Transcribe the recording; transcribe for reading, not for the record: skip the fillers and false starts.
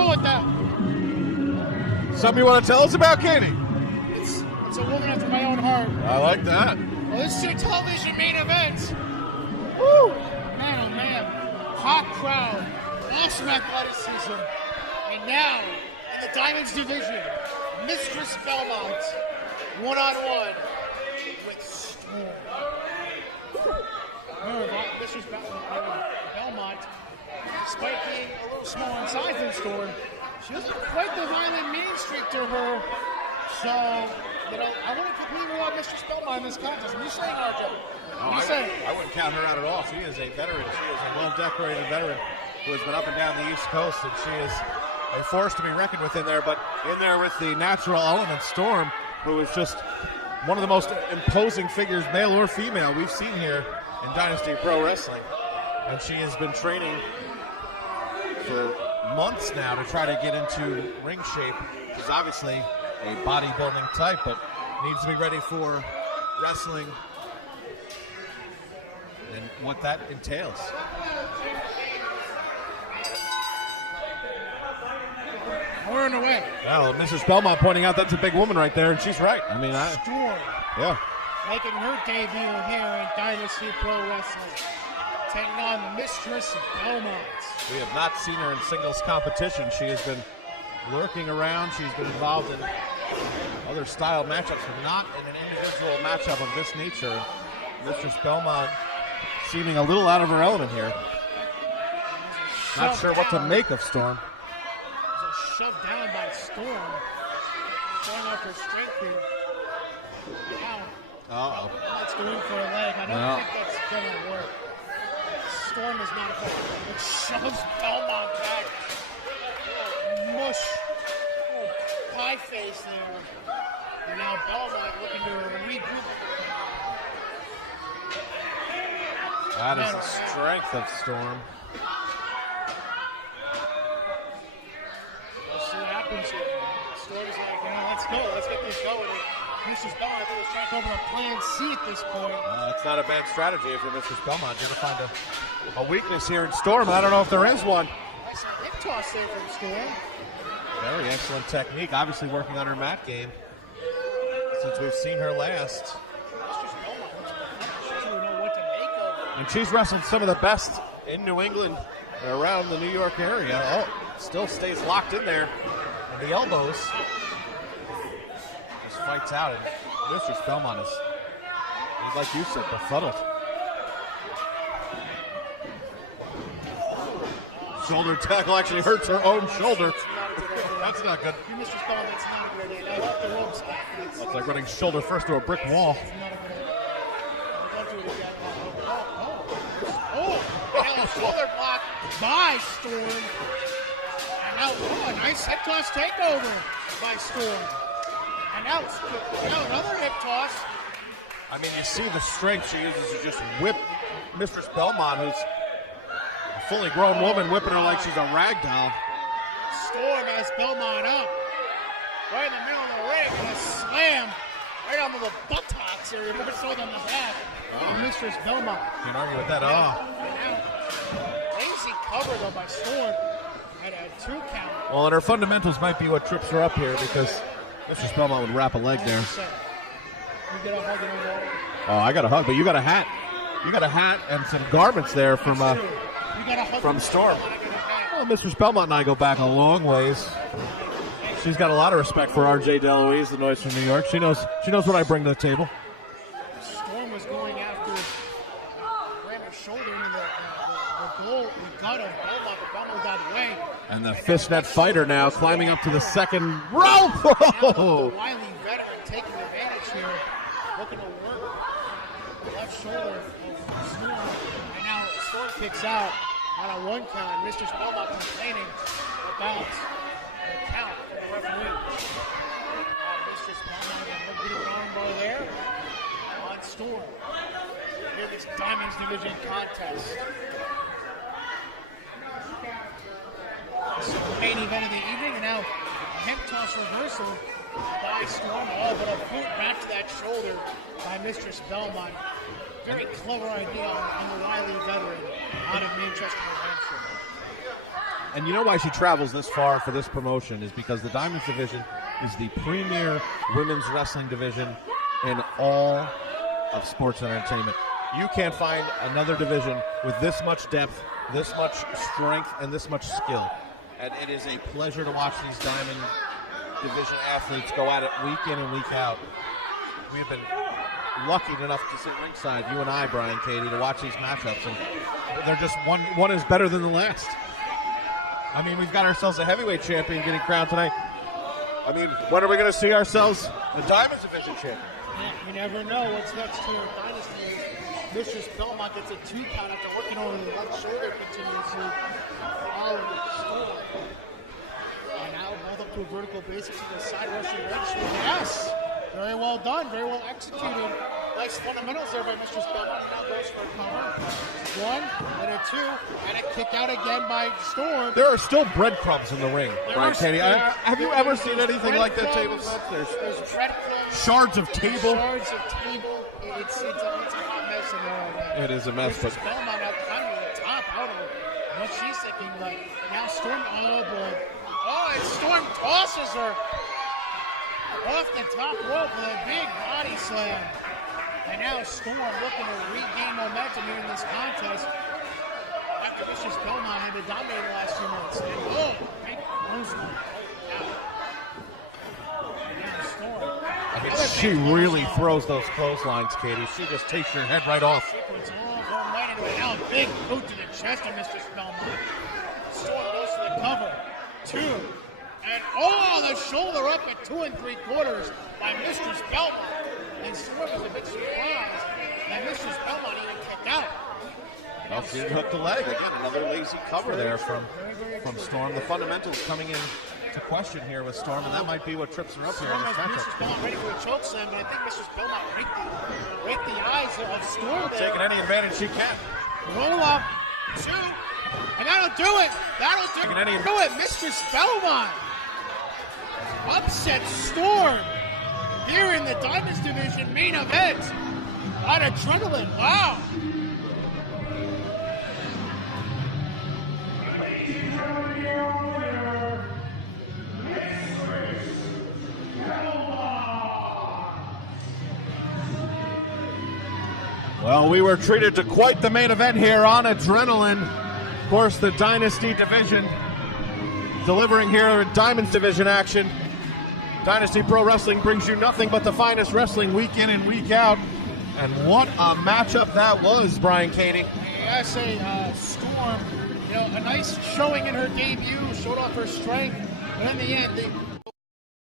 cool with that. Something you want to tell us about, Katie? It's a woman after my own heart. I like that. Well, this is your television main event. Woo! Man, oh man. Hot crowd. Awesome athleticism. And now, in the Diamonds division, Mistress Belmont, one-on-one with Storm. Mistress Belmont, despite being a little small in size than Storm, she has quite the violent mean streak to her. So, you know, I want to compete with Mistress Belmont in this contest. What are you saying, RJ? I wouldn't count her out at all. She is a veteran. She is a well-decorated veteran who has been up and down the East Coast, and she is a force to be reckoned with in there. But in there with the natural element, Storm, who is just one of the most imposing figures, male or female, we've seen here in Dynasty Pro Wrestling. And she has been training for months now to try to get into ring shape. She's obviously a bodybuilding type, but needs to be ready for wrestling and what that entails. We're in the way. Well, Mrs. Belmont pointing out that's a big woman right there, and she's right. I mean, Storm. Yeah. Making her debut here in Dynasty Pro Wrestling. Taking on Mistress Belmont. We have not seen her in singles competition. She has been lurking around. She's been involved in other style matchups, but not in an individual matchup of this nature. Mistress Belmont seeming a little out of her element here. Not sure what to make of Storm. Shoved down by Storm. Showing off her strength here. Now, that's going for a leg. I don't think that's going to work. Storm is not effective. It shoves Belmont back. Mush. Pie face there. And now Belmont looking to regroup. That is the strength of Storm. Storm's like, let's go. Let's get this going. Mistress Belmont, I think, is trying to open a plan C at this point. It's not a bad strategy if you're Mistress Belmont. You're going to find a weakness here in Storm. I don't know if there is one. That's a hip toss there from Storm. Very excellent technique. Obviously working on her mat game since we've seen her last. Mistress Belmont, she doesn't really know what to make of her. And she's wrestled some of the best in New England and around the New York area. Oh, still stays locked in there. The elbows. Just fights out, and Mistress Belmont is, like you said, befuddled. Shoulder tackle actually hurts her own shoulder. That's not good. Mistress Belmont's not a good idea. I love the ropes. It's like running shoulder first to a brick wall. Don't do it again. Shoulder block by Storm. Now, a nice hip toss takeover by Storm. And now another hip toss. I mean, you see the strength she uses to just whip Mistress Belmont, who's a fully grown woman, whipping her like she's a rag doll. Storm has Belmont up. Right in the middle of the ring, and a slam right onto the buttocks area, more so than the back of Mistress Belmont. Can't argue with that at all. Lazy cover, though, by Storm. At a 2 count. Well, and her fundamentals might be what trips her up here, because Mistress Belmont would wrap a leg there. You get a hug in the wall. Oh, I got a hug, but you got a hat. You got a hat and some garments there from Storm. Well, Mistress Belmont and I go back a long ways. She's got a lot of respect for RJ DeLuise, the noise from New York. She knows what I bring to the table. Storm was going after Brandon's shoulder in the gut of Belmont, but Belmont got away. And the fistnet fighter now climbing up to the second rope. The wily veteran taking advantage here, looking to work the left shoulder of Storm. And now Storm kicks out on a 1 count. Mistress Belmont complaining about the count for the referee. Mistress Belmont got a bit of an armbar there on Storm. Here this Diamonds Division contest. This is the main event of the evening, and now a hip toss reversal by Storm. Oh, but a boot back to that shoulder by Mistress Belmont. Very clever idea on the wily veteran out of Manchester, New Hampshire. And you know why she travels this far for this promotion is because the Diamonds division is the premier women's wrestling division in all of sports and entertainment. You can't find another division with this much depth, this much strength, and this much skill. And it is a pleasure to watch these Diamond division athletes go at it week in and week out. We have been lucky enough to sit ringside, you and I, Brian Katie, to watch these matchups, and they're just one is better than the last. I mean, we've got ourselves a heavyweight champion getting crowned tonight. I mean, when are we going to see ourselves a Diamonds division champion? You never know what's next here in Dynasty. Mistress Belmont gets a 2 count after working over the left shoulder continuously. Storm. And now both up to a vertical basics to the side rushing leg sweep. Yes! Very well done, very well executed. Nice fundamentals there by Mistress Belmont. Now goes for a cover. 1 and a 2 and a kick out again by Storm. There are still breadcrumbs in the ring, Brian Katie. Have you ever seen anything like that tabletop? There's breadcrumbs. Shards of table. Shards of table. It's a hot mess in there already. It is a mess. Mistress Belmont out climbing to the top. I don't know what she's thinking, but now Storm, oh boy. Oh, and Storm tosses her off the top rope with a big body slam. And now Storm looking to regain momentum here in this contest after Mistress Belmont had to dominate the last few minutes. And oh, big clothesline. Now Storm. I mean, she really throws those clotheslines, Katie. She just takes your head right off. She puts all of her might into it. Now a big boot to the chest of Mistress Belmont. Storm goes for the cover. 2. And oh, the shoulder up at 2 3/4 by Mistress Belmont. And Storm was a bit surprised that Mistress Belmont even kicked out. Well, she hooked the leg. Again, another lazy cover there from Storm. The fundamentals coming in to question here with Storm, and that might be what trips her up here in this matchup. Mistress Belmont ready for a choke slam, but I think Mistress Belmont raked the eyes of Storm there. Taking any advantage she can. Roll up. 2. And that'll do it. That'll do it. Mistress Belmont upset Storm here in the Diamonds division main event on Adrenaline. Wow. Well, we were treated to quite the main event here on Adrenaline. Of course, the Dynasty division delivering here Diamonds division action. Dynasty Pro Wrestling brings you nothing but the finest wrestling week in and week out. And what a matchup that was, Brian Katie. Yeah, I say Storm, a nice showing in her debut, showed off her strength. But in the end,